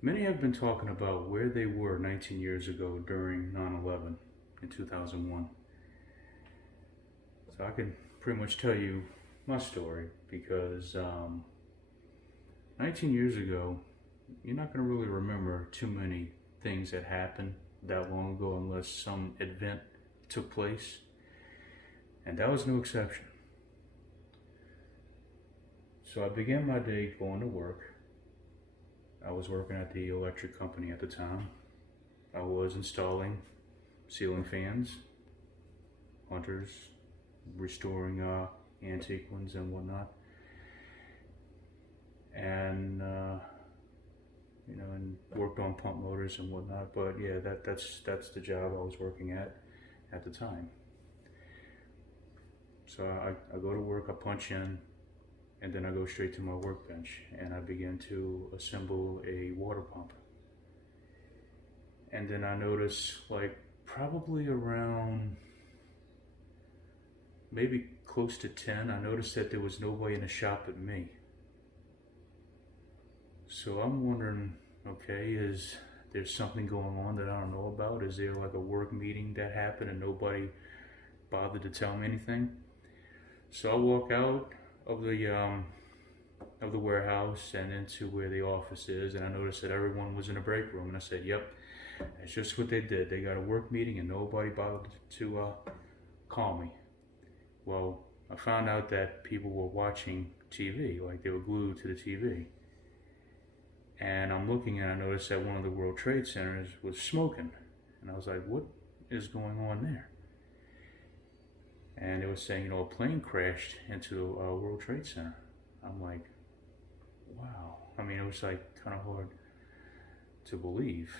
Many have been talking about where they were 19 years ago during 9/11 in 2001. So I can pretty much tell you my story because 19 years ago, you're not going to really remember too many things that happened that long ago unless some event took place. And that was no exception. So I began my day going to work. I was working at the electric company at the time. I was installing ceiling fans, hunters, restoring antique ones and whatnot. And and worked on pump motors and whatnot. But yeah, that's the job I was working at the time. So I go to work, I punch in, and then I go straight to my workbench and I begin to assemble a water pump. And then I notice, like, probably around maybe close to 10, I noticed that there was nobody in the shop but me. So I'm wondering, okay, is there something going on that I don't know about? Is there like a work meeting that happened and nobody bothered to tell me anything? So I walk out of the warehouse and into where the office is, and I noticed that everyone was in a break room. And I said, "Yep, that's just what they did. They got a work meeting and nobody bothered to call me." Well, I found out that people were watching TV, like they were glued to the TV. And I'm looking and I noticed that one of the World Trade Centers was smoking. And I was like, what is going on there? And it was saying, a plane crashed into World Trade Center. I'm like, wow. I mean, it was like kind of hard to believe.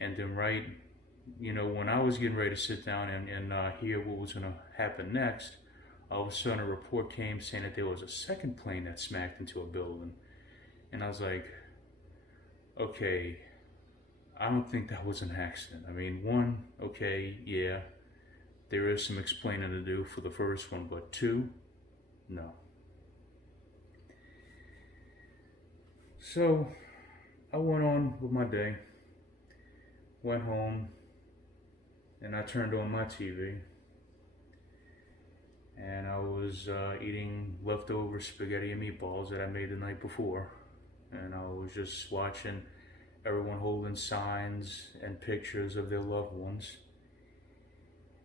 And then when I was getting ready to sit down and hear what was going to happen next, all of a sudden a report came saying that there was a second plane that smacked into a building. And I was like, okay, I don't think that was an accident. I mean, one, okay, yeah, there is some explaining to do for the first one, but two, no. So I went on with my day, went home, and I turned on my TV. And I was eating leftover spaghetti and meatballs that I made the night before. And I was just watching everyone holding signs and pictures of their loved ones.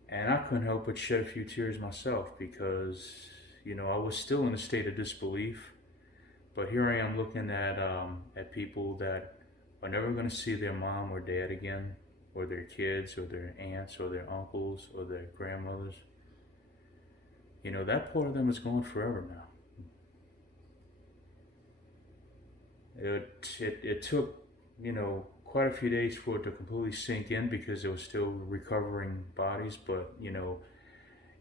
And I couldn't help but shed a few tears myself because, I was still in a state of disbelief. But here I am looking at people that are never going to see their mom or dad again, or their kids, or their aunts, or their uncles, or their grandmothers. That part of them is gone forever now. It took, quite a few days for it to completely sink in because there was still recovering bodies. But,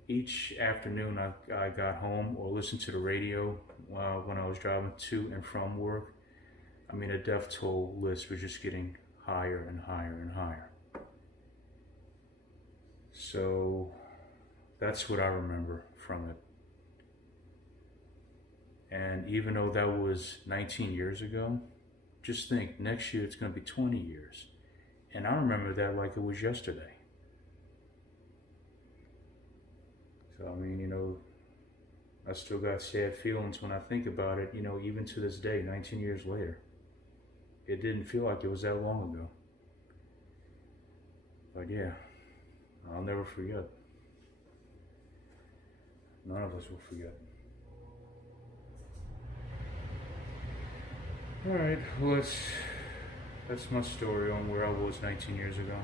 each afternoon I got home or listened to the radio when I was driving to and from work. I mean, the death toll list was just getting higher and higher and higher. So that's what I remember from it. And even though that was 19 years ago, just think, next year it's going to be 20 years. And I remember that like it was yesterday. So, I mean, I still got sad feelings when I think about it, even to this day, 19 years later. It didn't feel like it was that long ago. But yeah, I'll never forget. None of us will forget. All right, well, that's my story on where I was 19 years ago.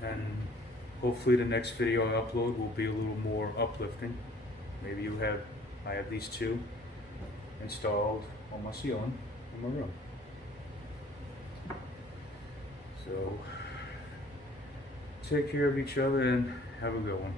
And hopefully the next video I upload will be a little more uplifting. Maybe I have these two installed on my ceiling in my room. So take care of each other and have a good one.